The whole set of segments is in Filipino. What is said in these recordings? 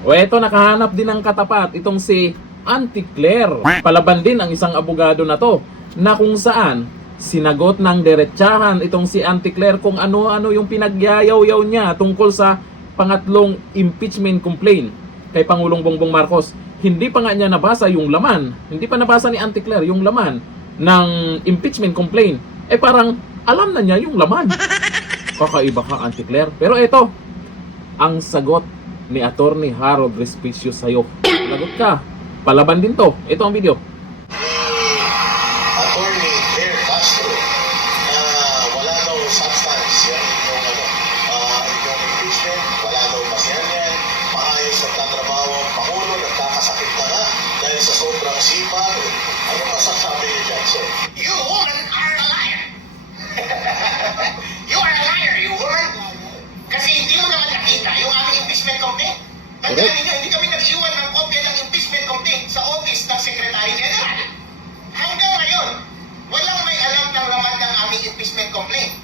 O eto, nakahanap din ng katapat itong si Auntie Claire. Palaban din ang isang abogado na to, na kung saan sinagot ng diretsahan itong si Auntie Claire kung ano-ano yung pinagyayaw-yaw niya tungkol sa pangatlong impeachment complaint kay Pangulong Bongbong Marcos. Hindi pa nga niya nabasa yung laman, hindi pa nabasa ni Auntie Claire yung laman ng impeachment complaint. Eh parang alam na niya yung laman. Kakaiba ka, Auntie Claire. Pero eto, ang sagot ni Attorney Harold Respicio sa'yo. Lagot ka. Palaban din to. Ito ang video. Attorney Claire Castro na wala daw substance yan yung impeachment, wala daw pasiyan yan, maayos nagtatrabaho ang Pangulo, nagkakasakit na nga dahil sa sobrang sipag. Ano masasabi niyo dyan, sir? You woman are a liar. You are a liar, you woman. Kasi hindi mo naman nakita yung aming impeachment complaint. Tandaan ninyo, hindi kami nag-iwan ng kopya ng impeachment complaint sa office ng Secretary General. Hanggang ngayon, walang may alam ng laman ng aming impeachment complaint.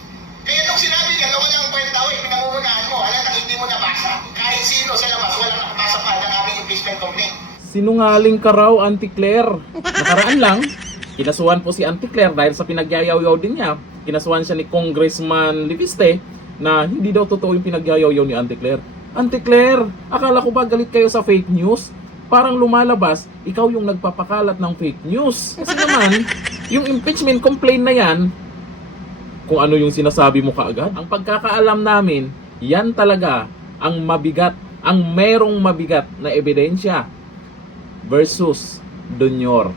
Kaya nung sinabi niya na walang kwenta, pinangungunahan mo, halatang hindi mo nabasa. Kahit sino sa labas, walang nakabasa pa ng aming impeachment complaint. Sinungaling ka raw, Auntie Claire. Nakaraan lang, kinasuhan po si Auntie Claire dahil sa pinagyayaw-yaw din niya. Kinasuhan siya ni Congressman Liviste na hindi daw totoo yung pinagyayaw-yaw ni Auntie Claire. Auntie Claire, akala ko ba galit kayo sa fake news? Parang lumalabas, ikaw yung nagpapakalat ng fake news. Kasi naman, yung impeachment complaint na yan, kung ano yung sinasabi mo kaagad, ang pagkakaalam namin, yan talaga ang mabigat, ang merong mabigat na ebidensya versus Donyor.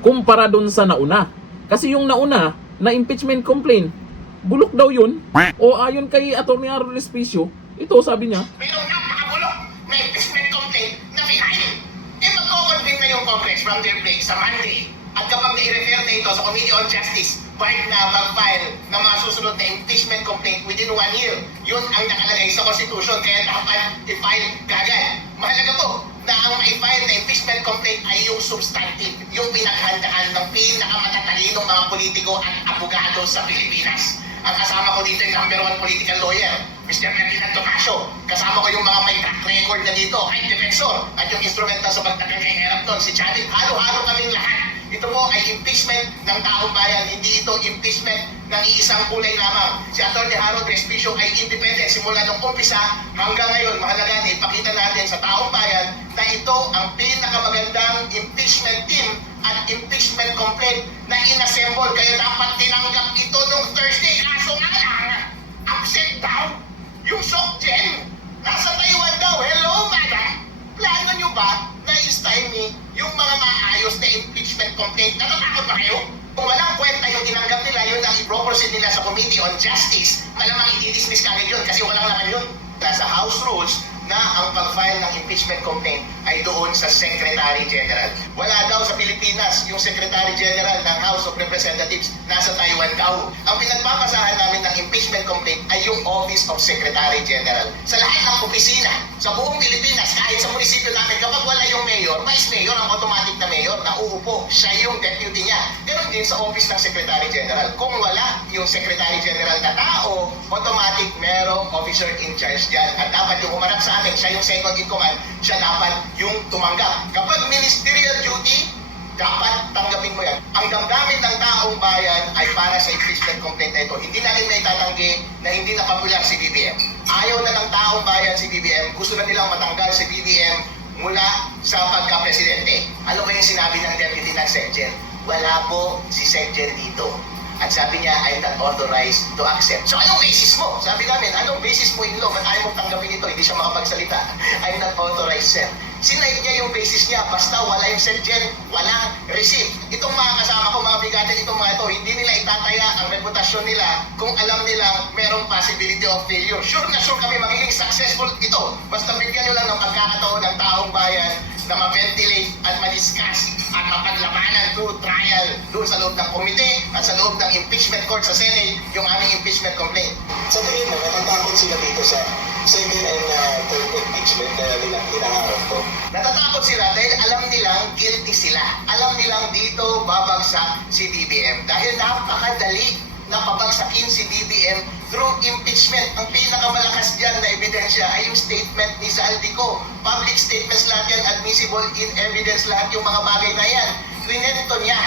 Kumpara dun sa nauna. Kasi yung nauna na impeachment complaint, bulok daw yun. O ayon kay Atty. Harold Respicio, ito sabi niya, Merong napakabulok na impeachment complaint na finahin. Magko-convene na yung Congress from their break sa Monday. At kapag na-refer na ito sa Committee on Justice, part na mag-file ng mga susunod na impeachment complaint within 1 year. Yun ang nakalagay sa Constitution, kaya dapat i-file kagad. Mahalaga po na ang ma-file na impeachment complaint ay yung substantive, yung pinaghandaan ng pinakamatatalino mga politiko at abogado sa Pilipinas. Ang kasama ko dito yung #1 political lawyer, Mr. Ferdinand Tomasio. Kasama ko yung mga may track record na dito, kahit defensor, at yung instrumental sa pagtagal kay Erapton, si Chadwick. Halo-halo kaming lahat. Ito po ay impeachment ng taong bayan, hindi ito impeachment ng iisang kulay lamang. Si Atty. Harold Respicio ay independent simula nung umpisa hanggang ngayon. Mahalaga na ipakita natin sa taong bayan na ito ang pinakamagandang impeachment team at impeachment complaint na inassemble. Kaya dapat tinanggap ito nung Thursday. Kaso nga lang, absent daw yung SOCGEN. Nasa Taiwan daw. Hello, madam. Plano nyo ba na i-stymie yung mga maayos na impeachment complaint? Natatakot ba kayo? Kung walang kwenta yung tinanggap nila, yun ang i-proceed nila sa Committee on Justice, malamang i-dismiss kagad yun kasi walang laman yun. Nasa House Rules na ang pag-file ng impeachment complaint ay doon sa Secretary General. Wala daw sa Pilipinas yung Secretary General ng House of Representatives, nasa Taiwan daw. Ang pinagpapasahan namin ng impeachment complaint ay yung Office of Secretary General. Sa lahat ng opisina, sa buong Pilipinas, kahit sa munisipyo namin, kapag wala yung mayor, vice mayor ang automatic na mayor na uupo, siya yung deputy niya. Ganon din sa Office ng Secretary General. Kung wala yung Secretary General na tao, automatic merong officer in charge dyan. At dapat yung umarap sa atin, siya yung second in command, siya dapat yung tumanggap. Kapag ministerial duty, dapat tanggapin mo yan. Ang damdamin ng taong bayan ay para sa impeachment complaint na ito. Hindi natin may tatanggi na hindi na popular si BBM. Ayaw na ng taong bayan si BBM. Gusto na nilang matanggal si BBM mula sa pagka-presidente. Ano ba yung sinabi ng deputy ng SecGen? Wala po si SecGen dito. At sabi niya, I'm not authorized to accept. So anong basis mo? Sabi namin, anong basis mo in law? Ba't ayaw mong tanggapin ito? Hindi siya makapagsalita. I'm not authorized, sir. Sinight niya yung basis niya, basta wala yung SecGen, walang receipt. Itong mga kasama ko, mga bigatin, itong mga ito, hindi nila itataya ang reputasyon nila kung alam nilang merong possibility of failure. Sure na sure kami magiging successful ito. Basta bigyan nyo lang ng pagkakataon ng taong bayan na ma-ventilate at ma-discuss at mapaglabanan through trial doon sa loob ng komite at sa loob ng impeachment court sa Senate yung aming impeachment complaint. Sa tingin mo, natatakot sila dito sa second and third impeachment na hinaharap ko? Natatakot sila dahil alam nilang guilty sila. Alam nilang dito babagsak si BBM. Dahil napakadali na pabagsakin si BBM through impeachment. Ang pinakamalakas dyan na ebidensya ay yung statement ni Zaldico. Public statements lahat yan, admissible in evidence lahat yung mga bagay na yan. Kwinento niya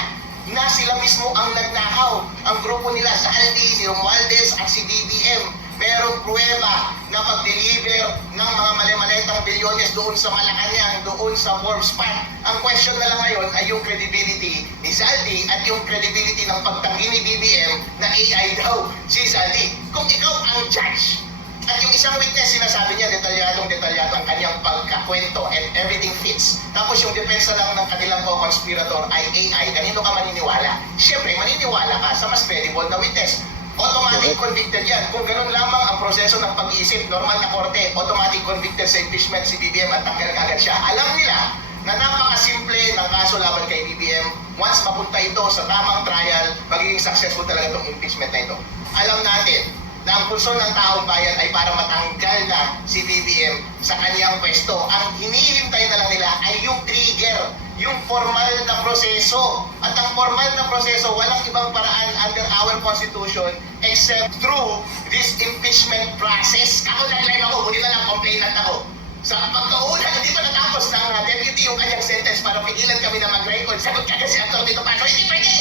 na sila mismo ang nagnakaw. Ang grupo nila, Zaldi, si Romualdez at si BBM. Merong pruweba na pag-deliver ng mga mali-malitang bilyones doon sa Malacanang, doon sa Forbes Park. Ang question na lang ngayon ay yung credibility ni Zaldi at yung credibility ng pagtanggi ni BBM na AI daw si Zaldi. Kung ikaw ang judge at yung isang witness, sinasabi niya detalyado ang kanyang pagkakwento and everything fits. Tapos yung depensa lang ng kanilang co-conspirator ay AI, kanino ka maniniwala? Siyempre, maniniwala ka sa mas credible na witness. Automatic convicted yan. Kung ganun lamang ang proseso ng pag-iisip, normal na korte, automatic convicted sa impeachment si BBM at tanggal kagad siya. Alam nila na napakasimple ng kaso laban kay BBM. Once mapunta ito sa tamang trial, magiging successful talaga itong impeachment na ito. Alam natin na ang pulso ng taong bayan ay para matanggal na si BBM sa kanyang pwesto. Ang hinihintay na lang nila ay yung trigger, yung formal na proseso. At ang formal na proseso, walang ibang paraan under our constitution except through this impeachment process. Ako nag-live ako, buti na lang complainant ako. Sa pagkauna, hindi pa natapos ng deputy yung kanyang sentence para pigilan kami na mag-record. Sagot ka kasi Atty. Tito Paso, hindi pwede!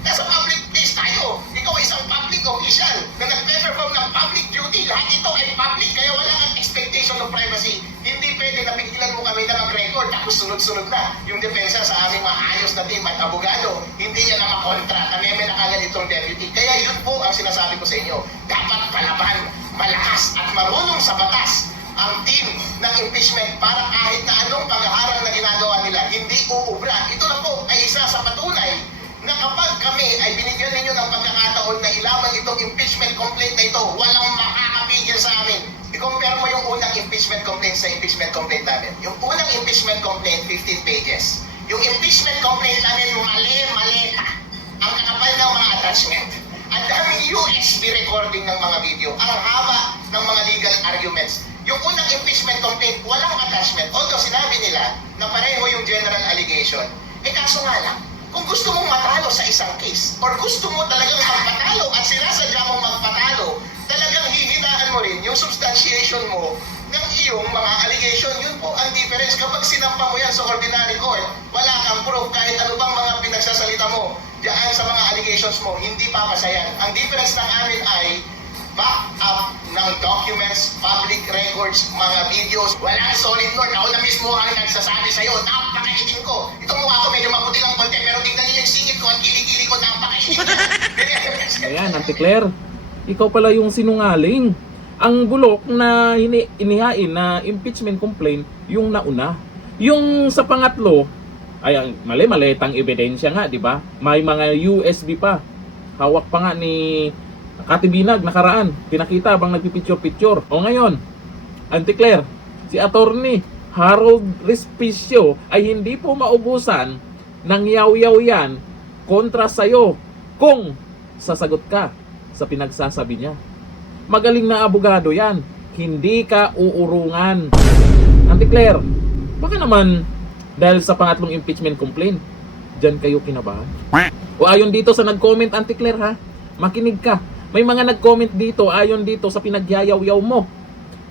Nasa public place tayo. Ikaw ay isang public official na nag-perform ng public duty. Lahat ito ay public, kaya wala kang expectation of privacy. Hindi pwede na pigilan mo kami na mag-record. Tapos sunod-sunod na yung depensa sa aming maayos na team at abogado. Hindi niya na makontra. Kaneme na kagad itong deputy. Kaya yun po ang sinasabi ko sa inyo. Dapat palaban, malakas at marunong sa batas ang team ng impeachment para kahit na anong pag-aaral na ginagawa nila, hindi uubra. Ito na po ay isa sa patunay na kapag kami ay binigyan ninyo ng pagkakataon na ilaman itong impeachment complaint na ito, walang makakapigil sa amin. I-compare mo yung unang impeachment complaint sa impeachment complaint namin. Yung unang impeachment complaint, 15 pages. Yung impeachment complaint namin, mali-maleta. Ang kakapal ng mga attachment. Ang daming USB recording ng mga video. Ang haba ng mga legal arguments. Yung unang impeachment complaint, walang attachment. Although sinabi nila na pareho yung general allegation. Kaso nga lang, kung gusto mong matalo sa isang case, or gusto mo talagang magpatalo at sinasadya mong magpatalo, talagang hihinaan mo rin yung substantiation mo ng iyong mga allegation. Yun po ang difference. Kapag sinampa mo yan sa ordinary court, wala kang proof kahit ano bang mga pinagsasalita mo diyan sa mga allegations mo, hindi papasayan. Ang difference ng amin ay back up ng documents, public records, mga videos. Walang solid north. Ako na mismo ang nagsasabi sa'yo, napakaitim ko. Itong mukha ko medyo maputi lang konti, pero tingnan niyo yung singit ko at kilikili ko, napakaitim. Ayan, Auntie Claire, ikaw pala yung sinungaling. Ang bulok na inihain na impeachment complaint, yung nauna. Yung sa pangatlo, ay mali-malitang ebidensya nga, di ba? May mga USB pa. Hawak pa nga ni Katibinag nakaraan. Pinakita bang nagpipicture-picture. O ngayon, Auntie Claire, si Attorney Harold Respicio ay hindi po maubusan ng yaw-yaw yan kontra sa'yo kung sasagot ka sa pinagsasabi niya. Magaling na abogado yan. Hindi ka uurungan. Auntie Claire, baka naman dahil sa pangatlong impeachment complaint, dyan kayo kinabahan. O ayon dito sa nag-comment, Auntie Claire ha, makinig ka. May mga nag-comment dito, ayon dito sa pinagyayaw-yaw mo.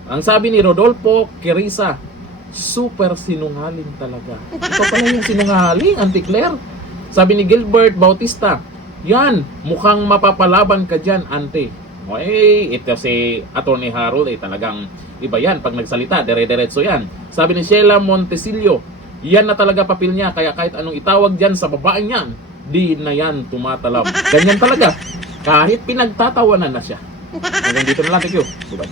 Ang sabi ni Rodolfo Quirisa, super sinungaling talaga. Ito pala yung sinungaling, Auntie Claire. Sabi ni Gilbert Bautista, yan, mukhang mapapalaban ka dyan, Auntie. O ito si Attorney Harold, talagang iba yan. Pag nagsalita, dire-diretso yan. Sabi ni Sheila Montesilio, yan na talaga papel niya, kaya kahit anong itawag dyan sa babaeng yan, di na yan tumatalab. Ganyan talaga. Kahit pinagtatawanan na siya. Hanggang dito na lang. Thank you. Bye-bye.